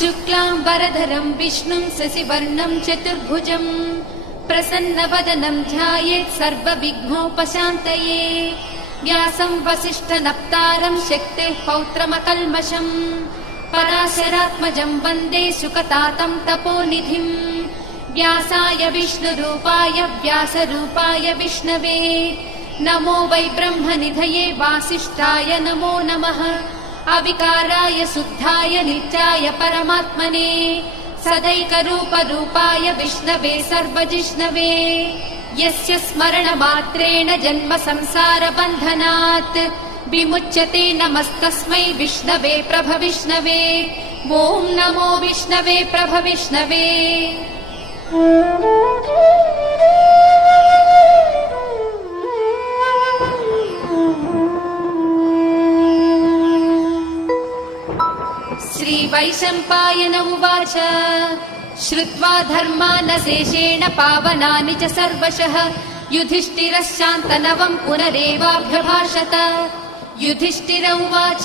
शुक्लांबरधरं विष्णुं शशिवर्णं चतुर्भुजं प्रसन्नवदनं ध्यायेत् सर्वविघ्नोपशान्तये। व्यासं वसिष्ठनप्तारं शक्तेः पौत्रमकल्मषं पराशरात्मजं वन्दे शुकतातं तपोनिधिं। व्यासाय विष्णुरूपाय व्यासरूपाय विष्णवे नमो वै ब्रह्मनिधये वासिष्ठाय नमो नमः। अविकाराय शुद्धाय नित्याय परमात्मने सदैकरूपरूपाय विष्णवे सर्वजिष्णवे। यस्य स्मरणमात्रेण जन्म संसारबन्धनात् विमुच्यते नमस्तस्मै विष्णवे प्रभविष्णवे। ॐ नमो विष्णवे प्रभविष्णवे। श्रीवैशम्पायन उवाच श्रुत्वा धर्मानशेषेण पावनानि च सर्वशः युधिष्ठिरः शान्तनवं पुनरेवाभ्यभाषत। युधिष्ठिर उवाच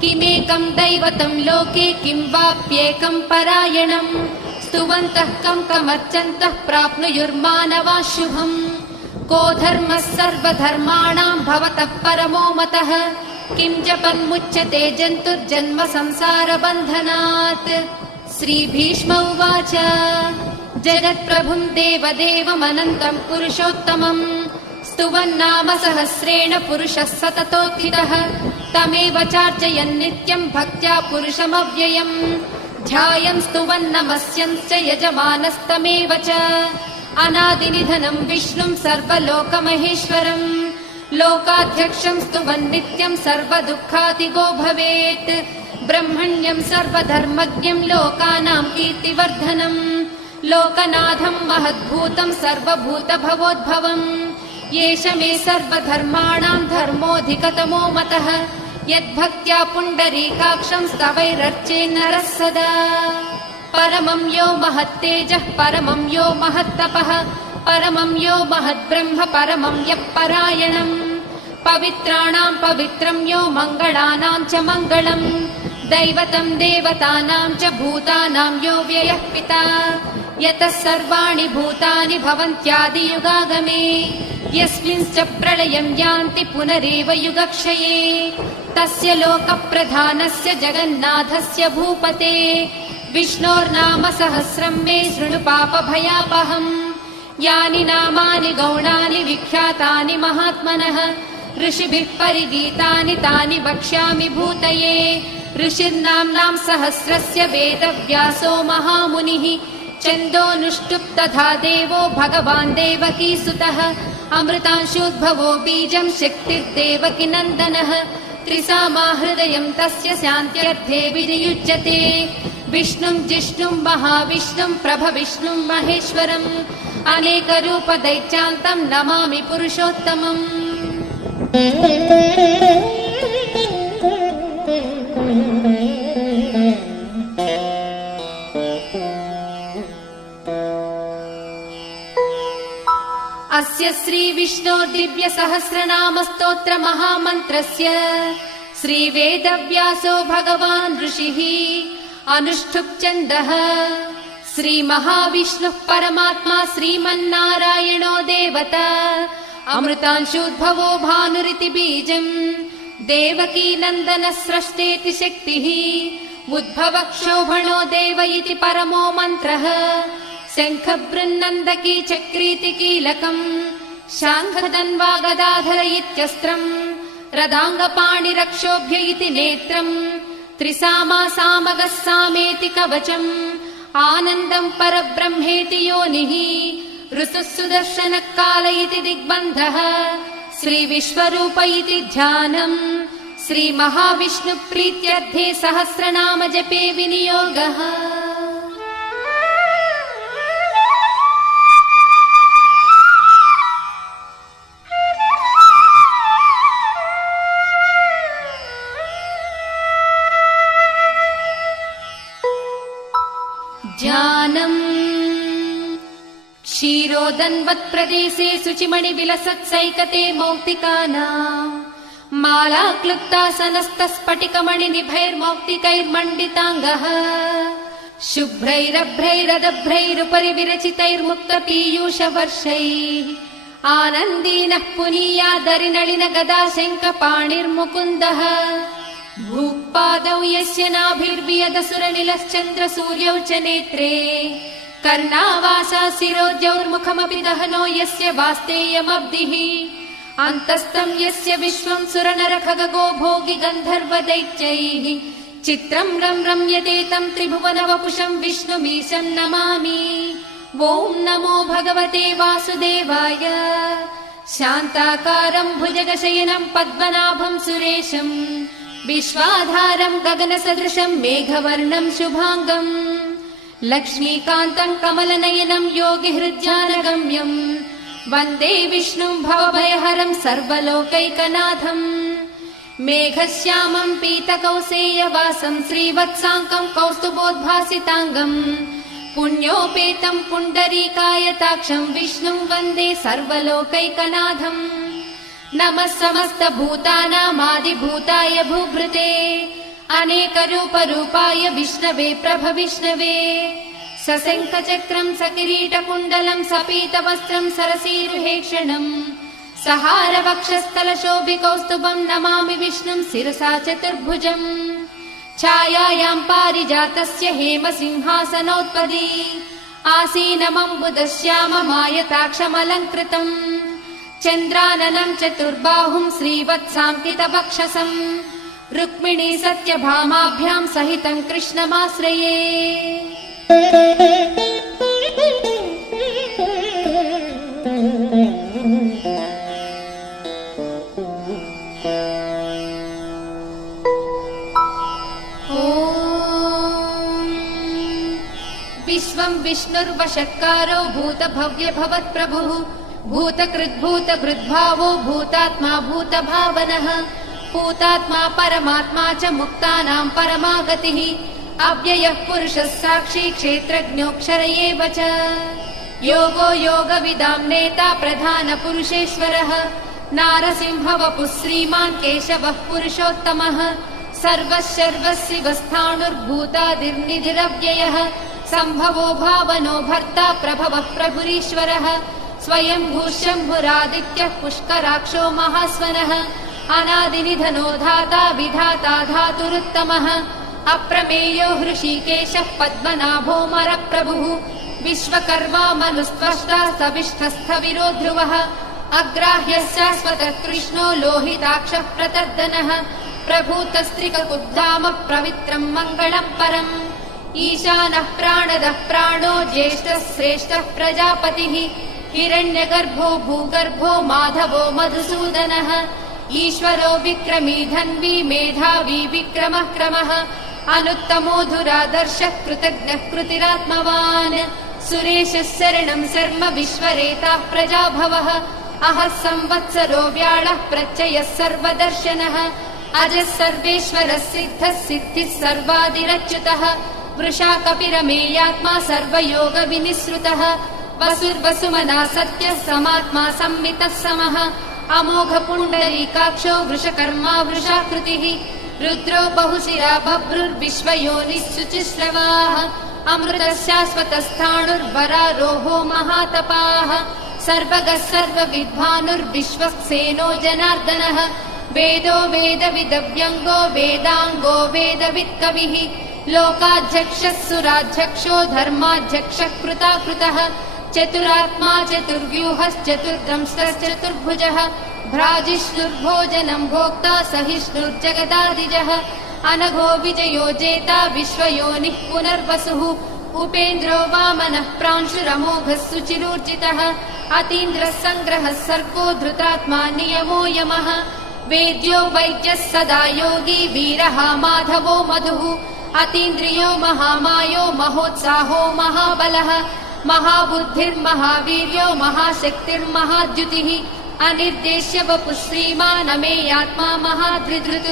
किमेकं दैवतं लोके किं वाप्येकं परायणं स्तुवन्तः कं कमर्चन्तः प्राप्नुयुर्मानवाः शुभम्। को धर्मः सर्वधर्माणां भवतः परमो मतः किं जपन्मुच्यते जन्तुर्जन्म संसारबन्धनात्। श्रीभीष्म उवाच जगत्प्रभुं देवदेवमनन्तं पुरुषोत्तमं स्तुवन्नाम सहस्रेण पुरुषः सततोत्थितः तमेव चार्चयन् नित्यं भक्त्या पुरुषमव्ययम्। ध्यायन् स्तुवन्नमस्यञ्च यजमानस्तमेव च अनादिनिधनं विष्णुं सर्वलोकमहेश्वरम्। लोकाध्यक्षं स्तुवन् नित्यं सर्वदुःखातिगो भवेत्। ब्रह्मण्यं सर्वधर्मज्ञं लोकानां कीर्तिवर्धनम् लोकनाथं महद्भूतं सर्वभूतभवोद्भवम्। एष मे सर्वधर्माणां धर्मोऽधिकतमो मतः यद्भक्त्या पुण्डरीकाक्षं स्तवैरर्चेन्नरः सदा। परमं यो महत्तेजः परमं यो महत्तपः परमं यो महद्ब्रह्म परमं यः परायणम्। पवित्राणां पवित्रं यो मङ्गलानां च मङ्गलम् दैवतं देवतानां च भूतानां यो व्ययः पिता। यतः सर्वाणि भूतानि भवन्त्यादियुगागमे यस्मिंश्च प्रलयं यान्ति पुनरेव युगक्षये। तस्य लोकप्रधानस्य जगन्नाथस्य भूपते विष्णोर्नाम सहस्रं मे शृणु पापभयापहम्। यानि नामानि गौणानि विख्यातानि महात्मनः ऋषिभिः परिगीतानि तानि वक्ष्यामि भूतये। ऋषिर्नाम्नां सहस्रस्य वेदव्यासो महामुनिः छन्दोऽनुष्टुप् तथा देवो भगवान् देवकीसुतः। अमृतांशोद्भवो बीजं शक्तिर्देवकी नन्दनः त्रिसामा हृदयं तस्य शान्त्यर्थे विनियुज्यते। विष्णुं जिष्णुं महाविष्णुं प्रभविष्णुं महेश्वरम् अनेकरूपदैत्यान्तं नमामि पुरुषोत्तमम्। अस्य श्रीविष्णोर्दिव्यसहस्रनामस्तोत्र महामन्त्रस्य श्रीवेदव्यासो भगवान् ऋषिः अनुष्ठुप् छन्दः। श्रीमहाविष्णुः परमात्मा श्रीमन्नारायणो देवता अमृतांशोद्भवो भानुरिति बीजम् देवकी नन्दनः स्रष्टेति शक्तिः उद्भवः क्षोभणो देव इति परमो मन्त्रः। शङ्खबृन्नन्दकी चक्रीति कीलकम् शाङ्खधन्वा गदाधर इत्यस्त्रम् रदाङ्गपाणिरक्षोभ्य इति नेत्रम् त्रिसामा सामगः सामेति कवचम् आनन्दम् परब्रह्मेति योनिः ऋतुः सुदर्शनः काल इति दिग्बन्धः श्रीविश्वरूप इति ध्यानम् श्रीमहाविष्णुप्रीत्यर्थे सहस्रनाम जपे विनियोगः। ध्यानम् क्षीरोदन्वत्प्रदेशे शुचिमणिविलसत्सैकते मौक्तिकानाम् मालाक्लुप्तासनस्तस्फटिकमणिनिभैर्मौक्तिकैर्मण्डिताङ्गः शुभ्रैरभ्रैरदभ्रैरुपरि विरचितैर्मुक्तपीयूषवर्षैः आनन्दीनः पुनीयादरिनलिनगदाशङ्खपाणिर्मुकुन्दः भूपादौ यस्य नाभिर्वियदसुरनिलश्चन्द्रसूर्यौ च नेत्रे कर्णावासा शिरोद्यौर्मुखमपि दहनो यस्य वास्तेयमब्धिः अन्तस्थं यस्य विश्वं सुरनरखगो भोगि गन्धर्वदैत्यैः चित्रं रम्यते तं त्रिभुवनवपुषं विष्णुमीशं नमामि। ॐ नमो भगवते वासुदेवाय। शान्ताकारं भुजगशयनं पद्मनाभं सुरेशं विश्वाधारं गगनसदृशं मेघवर्णं शुभाङ्गं लक्ष्मीकान्तं कमलनयनं योगिहृद्यानगम्यं वन्दे विष्णुं भवभयहरं सर्वलोकैकनाथम्। मेघश्यामं पीतकौसेयवासं श्रीवत्साङ्कं कौस्तुभोद्भासिताङ्गं पुण्योपेतं पुण्डरीकायताक्षं विष्णुं वन्दे सर्वलोकैकनाथम्। नमः समस्तभूतानामादिभूताय भूभृते अनेकरूपरूपाय विष्णवे प्रभविष्णवे सशङ्खचक्रं सकिरीटकुण्डलं सपीतवस्त्रं सरसीरुहेक्षणम् सहारवक्षस्थलशोभिकौस्तुभं नमामि विष्णुं शिरसा चतुर्भुजम्। छायायां पारिजातस्य हेमसिंहासनोत्पदी आसीनमम्बुदश्याममायताक्षमलङ्कृतम् चन्द्राननं चतुर्बाहुं श्रीवत्साङ्कितवक्षसम् रुक्मिणी सत्यभामाभ्यां सहितं कृष्णमाश्रये। विश्वं विष्णुर्वषट्कारो भूतभव्यभवत्प्रभुः भूतकृद्भूतभृद्भावो भूतात्मा भूतभावनः भूतात्मा परमात्मा च मुक्तानां परमागतिः अव्ययः पुरुषः साक्षी क्षेत्रज्ञोऽक्षर एव च योगो योगविदां नेता प्रधानपुरुषेश्वरः नारसिंहवपुः श्रीमान् केशवः पुरुषोत्तमः सर्वशर्वशिवस्थाणुर्भूतादिर्निधिरव्ययः सम्भवो भावनो भर्ता प्रभवः प्रभुरीश्वरः स्वयंभूः शम्भुरादित्यः पुष्कराक्षो महास्वनः अनादिनिधनो धाता विधाता धातुरुत्तमः अप्रमेयो हृषीकेशः पद्मनाभो मरप्रभुः विश्वकर्मा मनुस्त्वष्टा सविष्ठस्थविरो ध्रुवः अग्राह्यः शाश्वतः कृष्णो लोहिताक्षः प्रतर्दनः प्रभूतस्त्रिककुब्धाम पवित्रं मङ्गलं परम् ईशानः प्राणदः प्राणो ज्येष्ठः श्रेष्ठः प्रजापतिः हिरण्यगर्भो भूगर्भो माधवो मधुसूदनः ईश्वरो विक्रमी धन्वी मेधावी विक्रमः क्रमः अनुत्तमो धुरादर्शः कृतज्ञः कृतिरात्मवान् सुरेशः शरणं शर्म विश्वरेताः प्रजाभवः अहः संवत्सरो व्याळः प्रत्ययः सर्वदर्शनः अजः सर्वेश्वरः सिद्धः सिद्धिः सर्वादिरच्युतः वृषा कपिरमेयात्मा सर्वयोगविनिसृतः वसुर्वसुमना सत्यः समात्मा संमितः समः अमोघ पुण्डरीकाक्षो वृषकर्मा वृषाकृतिः रुद्रो बहुशिरा बभ्रुर्विश्वयोनिः शुचिश्रवाः अमृतः शाश्वतस्थाणुर्वरारोहो महातपाः सर्वगः सर्वविद्वानुर्विश्वक्सेनो जनार्दनः वेदो वेदविदव्यङ्गो वेदाङ्गो वेदवित्कविः लोकाध्यक्षः सुराध्यक्षो धर्माध्यक्षः कृताकृतः चतुरात्मा चतुर्व्यूहश्चतुर्दंष्टश्चतुर्भुजः भ्राजिष्णुर्भोजनं भोक्ता सहिष्णुर्जगदादिजः अनघो विजयो जेता विश्वयोनिः पुनर्वसुः उपेन्द्रो वामनः प्रांशुरमोघः सुचिरूर्जितः अतीन्द्रः सङ्ग्रहः सर्गो धृतात्मा नियमो यमः वेद्यो वैद्यः सदा योगी वीरः माधवो मधुः अतीन्द्रियो महामायो महोत्साहो महाबलः महाबुद्धिर्महावीर्यो महाशक्तिर्महाद्युतिः अनिर्देश्य वपुः श्रीमानमेयात्मा महाधृधृत्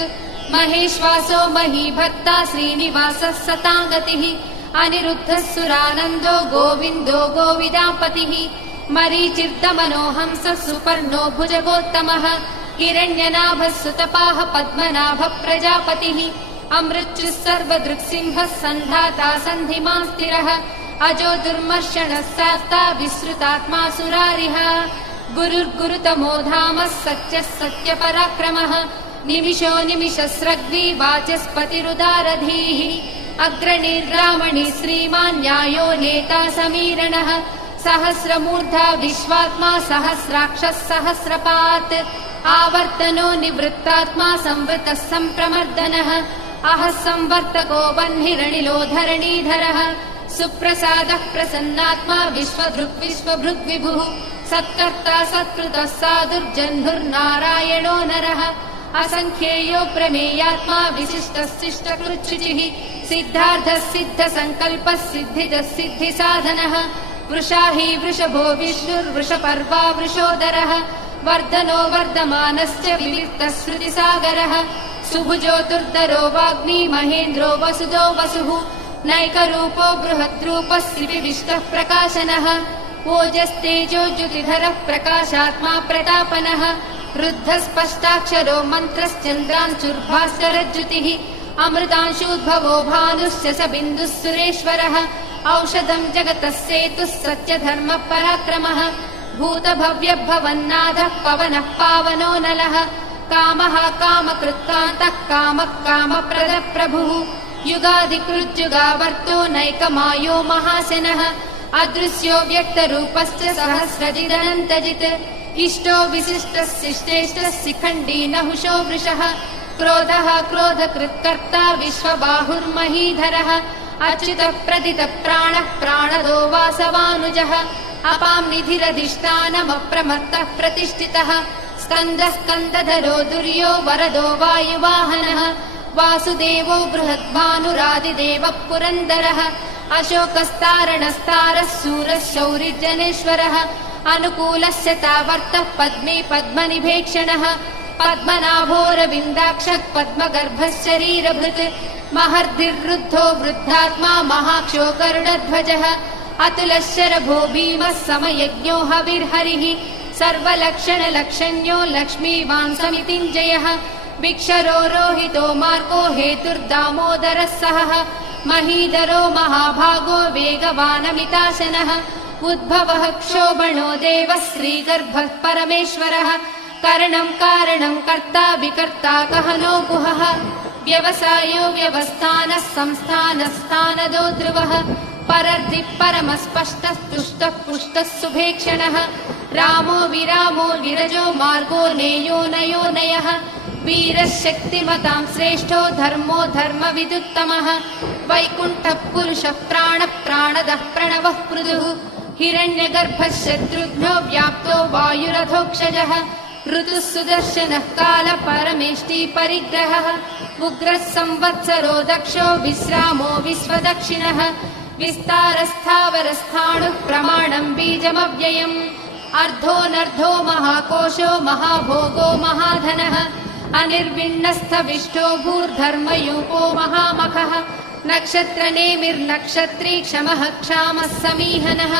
महेश्वासो महीभर्ता श्रीनिवासः सताङ्गतिः अनिरुद्धः सुरानन्दो गोविन्दो गोविदापतिः मरीचिर्दमनो हंसः सुपर्णो भुजगोत्तमः हिरण्यनाभः सुतपाः पद्मनाभः प्रजापतिः अमृत्युः सर्वदृक्सिंहः सन्धाता सन्धिमान् स्थिरः अजो दुर्मर्षणः शास्ता विश्रुतात्मा सुरारिः गुरुर्गुरुतमो धामः सत्यः सत्यपराक्रमः निमिषो निमिषस्रग्वी वाचस्पतिरुदारधीः अग्रणीर्रामणि श्रीमान् न्यायो नेता समीरणः सहस्रमूर्धा विश्वात्मा सहस्राक्षः सहस्रपात् आवर्तनो निवृत्तात्मा संवृतः सम्प्रमर्दनः अहः संवर्तको वह्निरनिलो धरणीधरः सुप्रसादः प्रसन्नात्मा विश्वभृग्विभुः सत्कर्ता सत्कृतः साधुर्जह्नुर्नारायणो नरः असङ्ख्येयो प्रमेयात्मा विशिष्टः शिष्टकृच्छुचिः सिद्धार्थः सिद्धसङ्कल्पः सिद्धिदः सिद्धिसाधनः वृषाही वृषभो विष्णुर्वृषपर्वा वृषोदरः वर्धनो वर्धमानश्च विविक्तः श्रुतिसागरः सुभुजो दुर्धरो वाग्मी महेन्द्रो वसुदो वसुः नैकरूपो बृहद्रूपः श्रीविष्टः प्रकाशनः ओजस्तेजो ज्युतिधरः प्रकाशात्मा प्रतापनः रुद्धस्पष्टाक्षरो मन्त्रश्चन्द्रांशुर्भास्करज्युतिः अमृतांशूद्भवो भानुश्च स बिन्दुः सुरेश्वरः औषधम् जगतः सेतुः सत्यधर्मः पराक्रमः भूतभव्यभवन्नाथः पवनः पावनो नलः कामः कामकृत्कान्तः कामः कामप्रदः प्रभुः युगाधिकृत्युगावर्तो नैकमायो महाशनः अदृश्यो व्यक्तरूपश्च सहस्रजिदनन्तजित् इष्टो विशिष्टः शिष्टेष्टः शिखण्डी नहुषो वृषः क्रोधः क्रोधकृत्कर्ता विश्वबाहुर्महीधरः अच्युतः प्रदितः प्राणः प्राणदो वासवानुजः अपां निधिरधिष्ठानमप्रमत्तः प्रतिष्ठितः स्कन्दः स्कन्दधरो दुर्यो वरदो वायुवाहनः वासुदेवो बृहद्भानुरादिदेवः पुरन्दरः अशोकस्तारणस्तारः शूरः शौरिजनेश्वरः अनुकूलस्य तावर्तः पद्मे पद्मनिभेक्षणः पद्मनाभोरविन्दाक्षः पद्मगर्भः शरीरभृत् महर्धिर्वृद्धो वृद्धात्मा महाक्षो गरुडध्वजः अतुलः शरभो भीमः समयज्ञो हविर्हरिः सर्वलक्षणलक्षण्यो लक्ष्मीवान् समितिञ्जयः विक्षरो रोहितो मार्गो हेतुर्दामोदरः सहः महीधरो महाभागो वेगवानमिताशनः उद्भवः क्षोभणो देवः श्रीगर्भः परमेश्वरः करणं कारणं कर्ता विकर्ता गहनो गुहः व्यवसायो व्यवस्थानः संस्थानस्थानदो ध्रुवः परर्धिः परमस्पष्टः तुष्टः पुष्टः सुभेक्षणः रामो विरामो विरजो मार्गो नेयो नयो नयः वीरः शक्तिमतां श्रेष्ठो धर्मो धर्मविदुत्तमः वैकुण्ठः पुरुषः प्राणः प्राणदः प्रणवः पृथुः हिरण्यगर्भः शत्रुघ्नो व्याप्तो वायुरथोक्षजः ऋतुः सुदर्शनः कालः परमेष्टि परिग्रहः उग्रः संवत्सरो दक्षो विश्रामो विश्वदक्षिणः विस्तारस्थावरस्थाणुः प्रमाणं बीजमव्ययम् अर्धोऽनर्धो महाकोशो महाभोगो महाधनः अनिर्विण्णस्थविष्टो भूर्धर्मयूपो महामखः नक्षत्रनेमिर्नक्षत्री क्षमः क्षामः समीहनः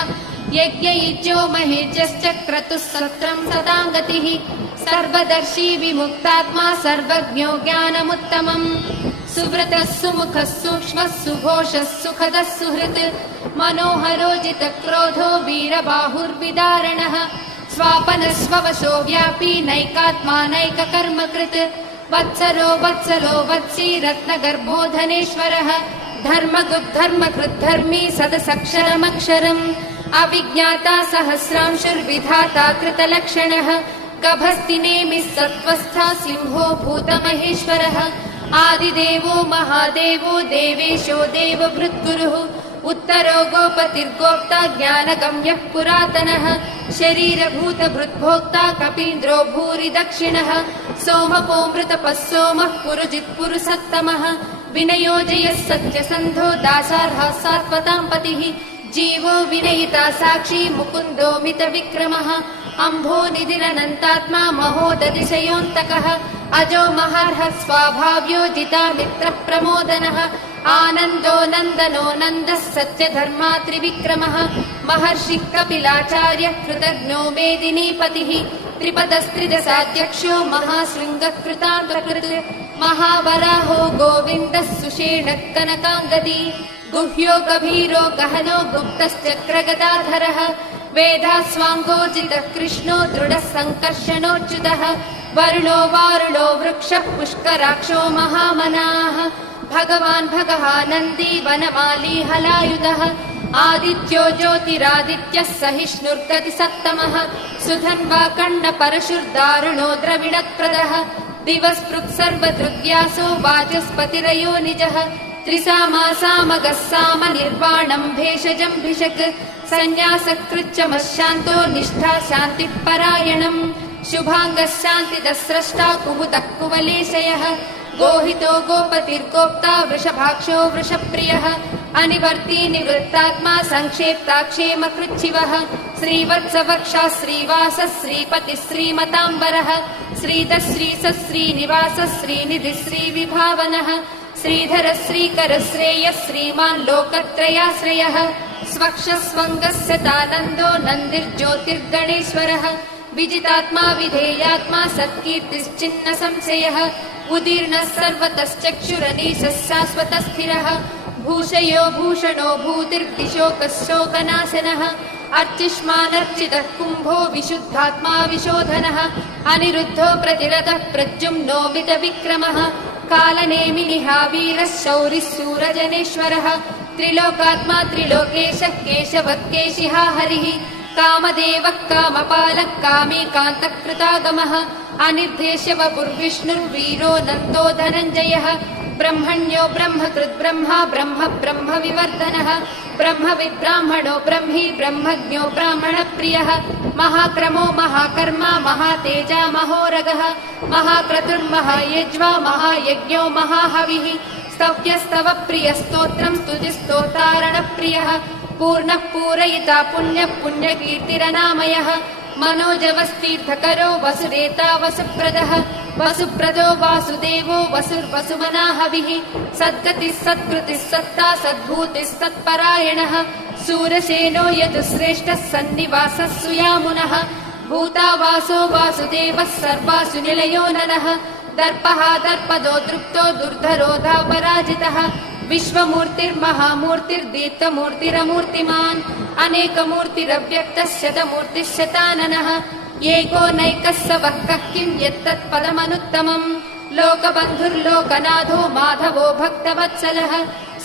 यज्ञयुज्यो महेज्यश्च क्रतुः सत्रं सदाङ्गतिः सर्वदर्शी विमुक्तात्मा सर्वज्ञो ज्ञानमुत्तमम् सुव्रतः सुमुखः सूक्ष्मः सुघोषः सुखदः सुहृत् मनोहरोजितक्रोधो वीरबाहुर्विदारणः स्वापनः स्ववशो व्यापी नैकात्मा नैककर्मकृत् वत्सरो वत्सलो वत्सी रत्नगर्भो धनेश्वरः धर्मकृद्धर्मी सदसक्षरमक्षरम् अविज्ञाता सहस्रांशुर्विधाता कृतलक्षणः गभस्तिनेमिः सत्त्वस्था सिंहो भूतमहेश्वरः आदिदेवो महादेवो देवेशो देवभृद्गुरुः उत्तरो गोपतिर्गोप्ता ज्ञानगम्यः पुरातनः शरीरभूतभृद्भोक्ता कपीन्द्रो भूरि दक्षिणः सोमपोऽमृतपः सोमः पुरुजित्पुरुसत्तमः विनयोजयः सत्यसन्धो दासार्हः सात्वतां पतिः जीवो विनयिता साक्षी मुकुन्दो मितविक्रमः अम्भो निधिरनन्तात्मा महोदतिशयोऽन्तकः अजो महार्हः स्वाभाव्यो जितामित्रः प्रमोदनः आनन्दो नन्दनो नन्दः सत्यधर्मा त्रिविक्रमः महर्षिः कपिलाचार्यः कृतज्ञो मेदिनीपतिः त्रिपदस्त्रिदशाध्यक्षो महाशृङ्गः कृतान्तकृत् महावराहो गोविन्दः सुषेणः कनकाङ्गदी गुह्यो गभीरो गहनो गुप्तश्चक्रगदाधरः वेदास्वाङ्गोजितः कृष्णो दृढः सङ्कर्षणोच्युतः वरुणो वारुणो वृक्षः पुष्कराक्षो महामनाः भगवान् भगवानन्दी वनमाली हलायुधः आदित्यो ज्योतिरादित्यः सहिष्णुर्गतिसत्तमः सुधन्वा कण्डपरशुर्दारुणो द्रविणप्रदः दिवस्पृक् सर्वदृग्यासो वाचस्पतिरयो निजः त्रिसामासामगः साम निर्वाणम् भेषजम् भिषक् सन्न्यासकृच्चमशान्तो निष्ठा शान्तिः परायणम् शुभाङ्गः शान्तिदः स्रष्टा कुमुदः कुवलेशयः गोहितो गोपतिर्गोप्ता वृषभाक्षो वृषप्रियः अनिवर्ती निवृत्तात्मा संक्षेप्ताक्षेम कृच्छिवः श्रीवत्सवक्षा श्रीवासः श्रीपतिः श्रीमताम्बरः श्रीधः श्रीसः श्रीनिवासः श्रीनिधिः श्रीविभावनः श्रीधर श्रीकर श्रेयः श्रीमान् लोकत्रयाश्रयः स्वक्षस्वङ्गस्य तानन्दो नन्दिर्ज्योतिर्गणेश्वरः विजितात्मा विधेयात्मा सत्कीर्तिश्चिन्न संशयः उदीर्णः सर्वतश्चक्षुरनीशः शाश्वतस्थिरः भूषयो भूषणो भूतिर्दिशोकः शोकनाशनः अर्चिष्मानर्चितः कुम्भो विशुद्धात्मा विशोधनः अनिरुद्धो प्रतिरतः प्रद्युम्नो मितविक्रमः कालनेमिनिहावीरः शौरिः सूरजनेश्वरः त्रिलोकात्मा त्रिलोकेशः केशवः केशिहा हरिः कामदेवः कामपालः कामीकान्तः कृतागमः अनिर्देश्य वपुर्विष्णुर्वीरो नन्दो धनञ्जयः ब्रह्मण्यो ब्रह्मकृद्ब्रह्मा ब्रह्म ब्रह्म विवर्धनः ब्रह्मविद्ब्राह्मणो ब्रह्मी ब्रह्मज्ञो ब्राह्मणप्रियः महाक्रमो महाकर्मा महातेजा महोरगः महाक्रतुर्महायज्वा महायज्ञो महाहविः स्तव्यस्तव प्रियस्तोत्रम् स्तुतिस्तोतारणप्रियः पूर्णः पूरयिता पुण्यः पुण्यकीर्तिरनामयः मनोजवस्तीर्थकरो वसुरेता वसुप्रदः वसुप्रदो वासुदेवो वसुर्वसुमनाहविः सद्गतिः सत्कृतिः सत्ता सद्भूतिः सत्परायणः सूरसेनो यदुश्रेष्ठः सन्निवासः सुयामुनः भूतावासो वासुदेवः सर्वासु निलयो ननः दर्पः दर्पदो दृप्तो दुर्धरोधापराजितः विश्वमूर्तिर्महामूर्तिर्दीप्तमूर्तिरमूर्तिमान् अनेकमूर्तिरव्यक्तः शतमूर्तिः शताननः एको नैकः स वः कः किम् यत्तत्पदमनुत्तमम् लोकबन्धुर्लोकनाथो माधवो भक्तवत्सलः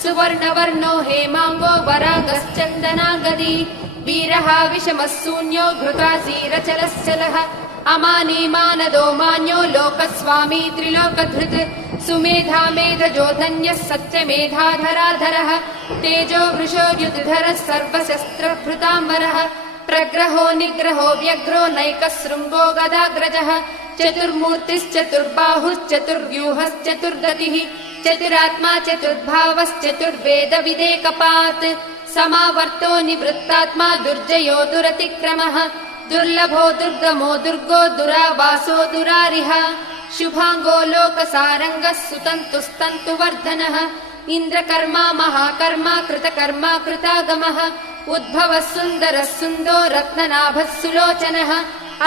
सुवर्णवर्णो हेमाङ्गो वरागश्चन्दनागदी वीरः विषमः शून्यो घृतासीरचलश्चलः अमानीमानदो मान्यो लोकस्वामी त्रिलोकधृत् सुमेधा मेधजो धन्यः सत्यमेधाधराधरः तेजो वृषो युधिधरः सर्वशस्त्रभृताम्बरः प्रग्रहो निग्रहो व्यग्रो नैकशृङ्गो गदाग्रजः चतुर्मूर्तिश्चतुर्बाहुश्चतुर्व्यूहश्चतुर्गतिः चतुरात्मा चतुर्भावश्चतुर्वेदविदेकपात् समावर्तो निवृत्तात्मा दुर्जयो दुरतिक्रमः दुर्लभो दुर्गमो दुर्गो दुरावासो दुरारिः शुभाङ्गो लोकसारङ्गः सुतन्तुस्तन्तुवर्धनः इन्द्रकर्मा महाकर्मा कृतकर्मा कृतागमः उद्भवः सुन्दरः सुन्दो रत्ननाभः सुलोचनः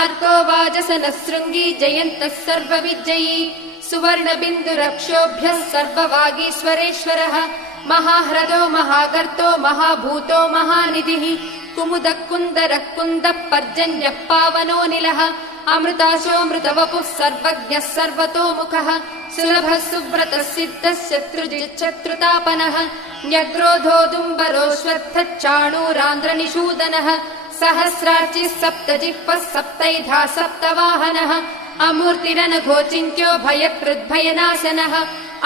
अर्को वाजसनः शृङ्गी जयन्तः सर्वविजयी सुवर्णबिन्दुरक्षोभ्यः सर्ववागीश्वरेश्वरः महाह्रदो महागर्तो महाभूतो महानिधिः कुमुदः कुन्दरः कुन्दः पर्जन्यः पावनोऽनिलः अमृताशोऽमृतवपुः सर्वज्ञः सर्वतोमुखः सुलभः सुव्रतः सिद्धः शत्रुजिच्छत्रुतापनः न्यग्रोधोदुम्बरोऽश्वत्थश्चाणूरान्ध्रनिषूदनः सहस्रार्चिः सप्तजिह्वः सप्तैधा सप्तवाहनः अमूर्तिरनघोचिन्त्यो भयकृद्भयनाशनः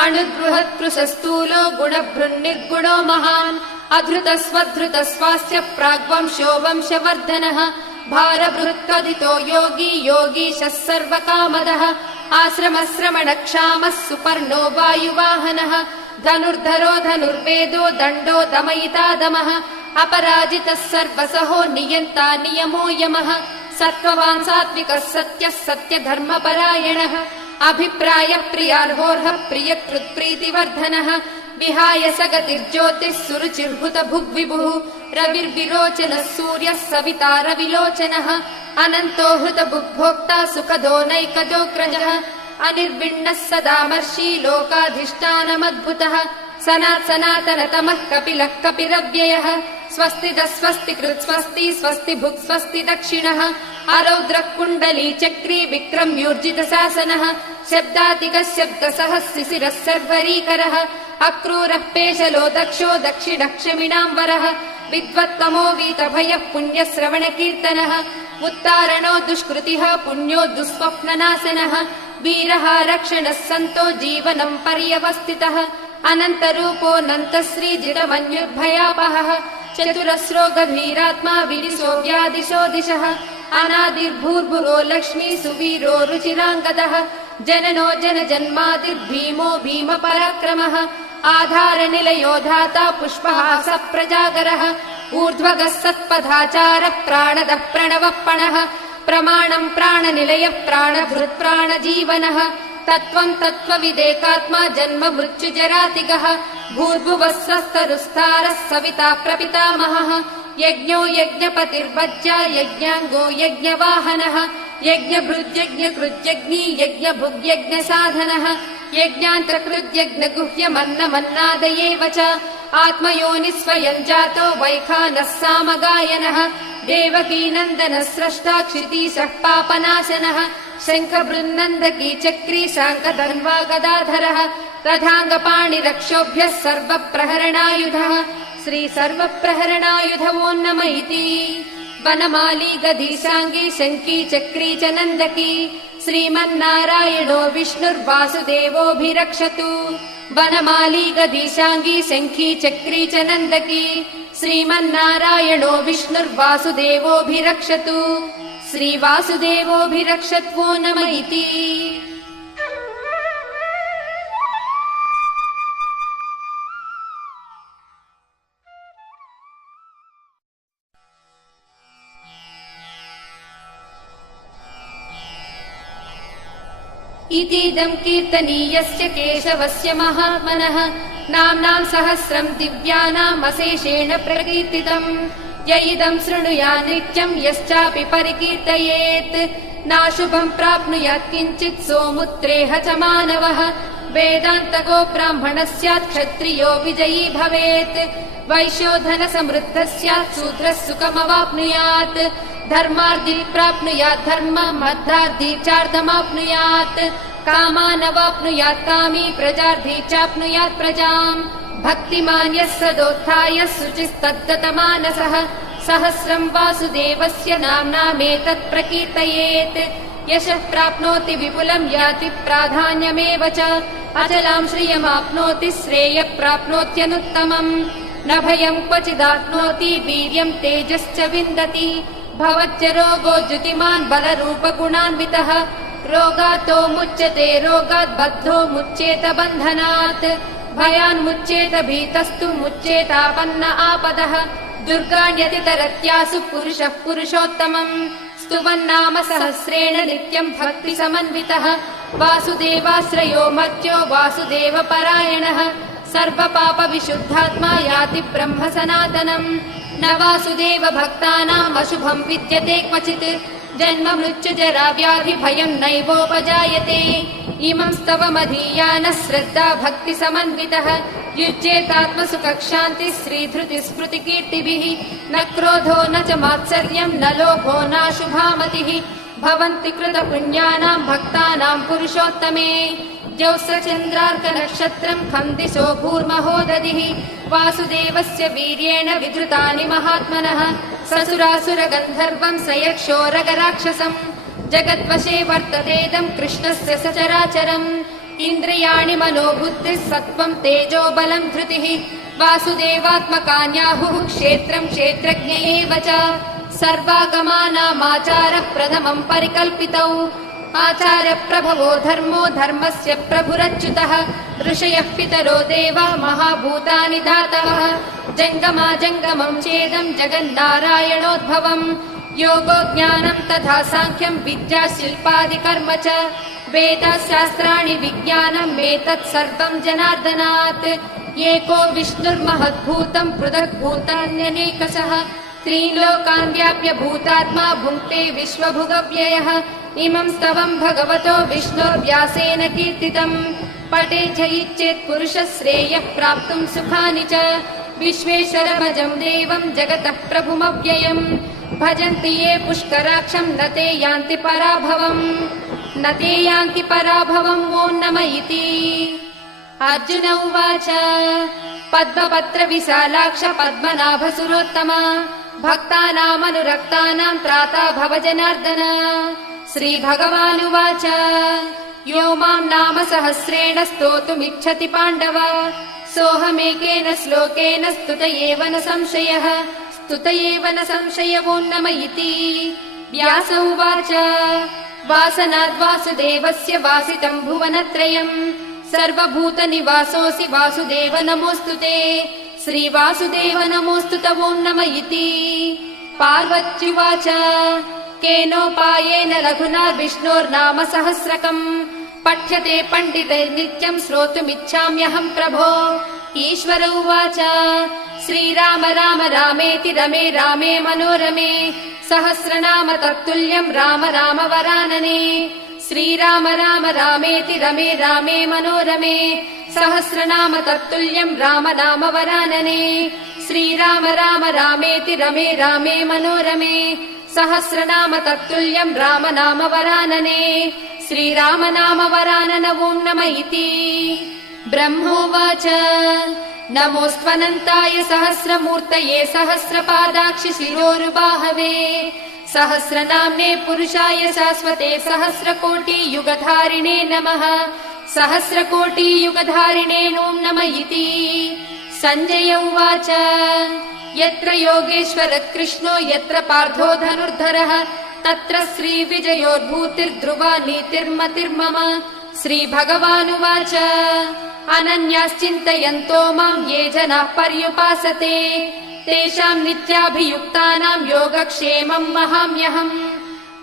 अणुर्बृहत्कृशस्थूलो गुणभृन्निर्गुणो महान् अधृतस्वधृतस्वास्य प्राग्वंशो वंशवर्धनः भारभृत्कथितो योगी योगीशः सर्वकामदः आश्रमश्रमणक्षामः सुपर्णो वायुवाहनः धनुर्धरो धनुर्वेदो दण्डो दमयिता दमः अपराजितः सर्वसहो नियन्ता नियमो यमः सत्त्ववान् सात्विकः सत्यः सत्यधर्मपरायणः अभिप्राय प्रियार्होर्हः प्रियकृत्प्रीतिवर्धनः विहाय स गतिर्ज्योतिः सुरुचिर्भुत भुग्विभुः रविर्विरोचनः सूर्यः सविता रविलोचनः अनन्तो हृतभुग्भोक्ता सुखदो नैकजोऽग्रजः अनिर्विण्णः सदामर्षि लोकाधिष्ठानमद्भुतः सनातनतमः कपिलः कपिरव्ययः स्वस्तिदः स्वस्तिकृत् स्वस्ति स्वस्ति भुक् स्वस्ति दक्षिणः अरौद्रः कुण्डली चक्री विक्रम्यूर्जितशासनः शब्दातिकः शब्दसः शिशिरः सर्वरीकरः अक्रूरः पेशलो दक्षो दक्षिणः क्षमिणाम्बरः विद्वत्तमो वीतभयः पुण्यश्रवणकीर्तनः उत्तारणो दुष्कृतिः पुण्यो दुःस्वप्ननाशनः वीरः रक्षणः सन्तो जीवनम् पर्यवस्थितः अनन्तरूपोऽनन्तश्रीजितमन्युर्भयापहः चतुरस्रो गभीरात्मा विदिशो व्यादिशो दिशः अनादिर्भूर्भुरो लक्ष्मी सुवीरो रुचिराङ्गदः जननो जनजन्मादिर्भीमो भीमपराक्रमः आधारनिलयो धाता पुष्पहास प्रजागरः ऊर्ध्वगः सत्पथाचारः प्राणदः प्रणवः प्रमाणम् प्राणनिलयः प्राणभृत् प्राणजीवनः तत्त्वम् तत्त्वविदेकात्मा जन्म मृत्युजरातिगः भूर्भुवः स्वस्तरुस्तारः सविता प्रपितामहः यज्ञो यज्ञपतिर्वज्या यज्ञाङ्गो यज्ञवाहनः यज्ञभृद्यज्ञकृज्यज्ञी यज्ञभुग्यज्ञसाधनः यज्ञान्तकृद्यज्ञगुह्यमन्नमन्नादयेव च आत्मयोनिस्वयम् जातो वैखानः सामगायनः देवकीनन्दनः स्रष्टा क्षितीशः पापनाशनः शङ्खबृन्नन्दकी चक्री शाङ्खधन्वा गदाधरः रथाङ्गपाणिरक्षोभ्यः सर्वप्रहरणायुधः श्रीसर्वप्रहरणायुध वो नम इति वनमाली गदीशाङ्गी शङ्की चक्री च नन्दकी श्रीमन्नारायणो विष्णुर्वासुदेवोऽभिरक्षतु वनमाली गदीशाङ्गी शङ्खी चक्री च नन्दकी श्रीमन्नारायणो विष्णुर्वासुदेवोऽभिरक्षतु श्रीवासुदेवोऽभिरक्षत्वो नम इति इतीदम् कीर्तनीयस्य केशवस्य महात्मनः नाम्नाम् सहस्रम् दिव्यानाम् अशेषेण प्रकीर्तितम् य इदम् शृणुया नित्यम् यश्चापि परिकीर्तयेत् नाशुभम् प्राप्नुयात् किञ्चित् सोमुत्रेह च मानवः वेदान्तको ब्राह्मणः स्यात् क्षत्रियो विजयी भवेत् वैश्यो धनसमृद्धः स्यात् शूद्रः सुखमवाप्नुयात् धर्मार्थी प्राप्नुयात् धर्मम् अर्थार्थी चार्थमाप्नुयात् कामानवाप्नुयात् कामी प्रजार्थी चाप्नुयात् प्रजाम् भक्तिमान् यः सदोत्थाय शुचिस्तद्गतमानसः सहस्रम् वासुदेवस्य नाम्नामेतत् प्रकीर्तयेत् यशः प्राप्नोति विपुलम् याति प्राधान्यमेव च अचलाम् श्रियमाप्नोति श्रेयः प्राप्नोत्यनुत्तमम् न भयम् क्वचिदाप्नोति वीर्यम् तेजश्च विन्दति भवच्च रोगो द्युतिमान् बलरूपगुणान्वितः रोगातो मुच्यते रोगात् बद्धो मुच्येत बन्धनात् भयान्मुच्येत भीतस्तु मुच्येतापन्न आपदः दुर्गाण्यतितरत्यासु पुरुषः पुरुषोत्तमम् स्तुवन्नाम सहस्रेण नित्यम् भक्तिसमन्वितः वासुदेवाश्रयो मर्त्यो वासुदेवपरायणः सर्वपापविशुद्धात्मा याति ब्रह्म सनातनम् न वासुदेव भक्तानाम् अशुभम् विद्यते क्वचित् जन्म मृत्युजरा व्याधि भयम् नैवोपजायते इमं स्तवमधीयानः श्रद्धा भक्तिसमन्वितः युज्येतात्मसुखशान्तिः श्रीधृतिस्मृतिकीर्तिभिः न क्रोधो न च मात्सर्यम् न लोभो नाशुभामतिः भवन्ति कृतपुण्यानाम् भक्तानाम् पुरुषोत्तमे ज्यौस्रचन्द्रार्कनक्षत्रम् खम् दिशो भूर्महो दधिः वासुदेवस्य वीर्येण विधृतानि महात्मनः ससुरासुरगन्धर्वम् स यक्षोरगराक्षसम् जगद्वशे वर्ततेदम् कृष्णस्य सचराचरम् इन्द्रियाणि मनोबुद्धिः सत्त्वम् तेजो बलम् धृतिः वासुदेवात्मकान्याहुः क्षेत्रम् क्षेत्रज्ञ एव च सर्वागमानामाचारः प्रथमम् परिकल्पितौ आचार्यप्रभवो धर्मो धर्मस्य प्रभुरच्युतः ऋषयः पितरो देवा महाभूतानि धातवः जङ्गमाजङ्गमम् चेदम् जगन्नारायणोद्भवम् योगो ज्ञानम् तथा साङ्ख्यम् विद्या शिल्पादिकर्म च वेदशास्त्राणि विज्ञानम् एतत् सर्वम् जनार्दनात् एको विष्णुर्महद्भूतम् पृथग्भूतान्यनेकशः त्रीलोकान् व्याप्य भूतात्मा भुङ्क्ते विश्वभुगव्ययः इमम् स्तवम् भगवतो विष्णोर्व्यासेन कीर्तितम् पठे च इच्छेत् पुरुषः श्रेयः प्राप्तुम् सुखानि च विश्वेश्वरमजम् देवम् जगतः प्रभुमव्ययम् भजन्ति ये पुष्कराक्षम् न ते यान्ति पराभवम् न ते यान्ति पराभवम् वो नम इति अर्जुन उवाच पद्मपत्र विशालाक्ष पद्मनाभसुरोत्तम भक्तानामनुरक्तानाम् त्राता भव जनार्दन श्रीभगवानुवाच यो माम् नाम सहस्रेण स्तोतुमिच्छति पाण्डव सोऽहमेकेन श्लोकेन स्तुत एव न संशयः स्तुत एव न संशयवो नम इति व्यास उवाच वासनाद्वासुदेवस्य वासितम् भुवनत्रयम् सर्वभूतनिवासोऽसि वासुदेव नमोऽस्तु ते श्रीवासुदेव नमोऽस्तु तवो नम इति पार्वत्युवाच केनोपायेन रघुना विष्णोर्नाम सहस्रकम् पठ्यते पण्डितैर्नित्यम् श्रोतुमिच्छाम्यहम् प्रभो ईश्वर उवाच श्रीराम राम रामेति रमे रामे मनोरमे सहस्रनाम तत्तुल्यम् राम राम वरानने श्रीराम राम रामेति रमे रामे मनोरमे सहस्रनाम तत्तुल्यम् राम नाम वरानने श्रीराम राम रामेति रमे रामे मनोरमे सहस्रनाम तत्तुल्यम् राम नाम वरानने श्रीराम नाम वरानन वो नम इति ब्रह्मोवाच नमोऽस्त्वनन्ताय सहस्रमूर्तये सहस्रपादाक्षि शिरोरुबाहवे सहस्रनाम्ने पुरुषाय शाश्वते सहस्रकोटियुगधारिणे नमः सहस्रकोटियुगधारिणे नो नम इति सञ्जय उवाच यत्र योगेश्वर कृष्णो यत्र पार्थो धनुर्धरः तत्र श्रीविजयोर्भूतिर्ध्रुवा नीतिर्मतिर्मम श्रीभगवानुवाच अनन्याश्चिन्तयन्तो माम् ये जनाः पर्युपासते तेषाम् नित्याभियुक्तानाम् योगक्षेमम् वहाम्यहम्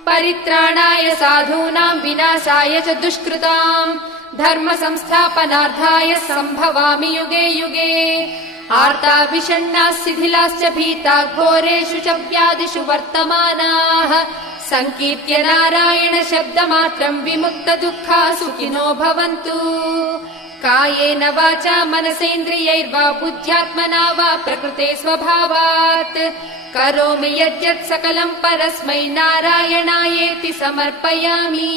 परित्राणाय साधूनाम् विनाशाय च दुष्कृताम् धर्म संस्थापनार्थाय सम्भवामि युगे युगे आर्ता विषण्णाः शिथिलाश्च भीता घोरेषु च व्याधिषु वर्तमानाः सङ्कीर्त्य नारायण शब्दमात्रम् विमुक्त दुःखा सुखिनो भवन्तु कायेन वाचा मनसेन्द्रियैर्वा बुद्ध्यात्मना वा प्रकृते स्वभावात् करोमि यद्यत् सकलम् परस्मै नारायणायेति समर्पयामि।